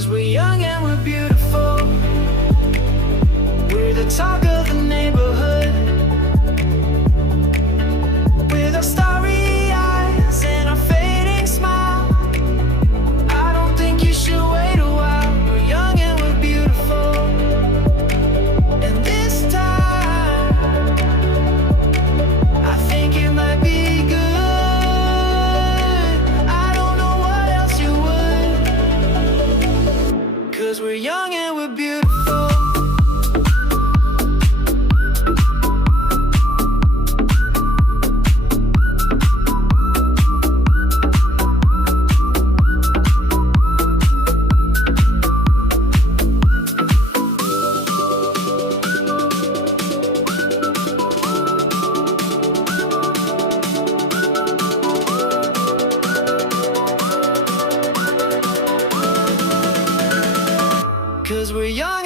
'Cause we're young and we're beautiful. We're the talk of the neighborhood. With our starry eyes and our fading smile, I don't think you should wait a while. We're young and we're beautiful. And this time, I think it might be good. I don't know what else you would. 'Cause we're young and we're beautiful. Cause we're young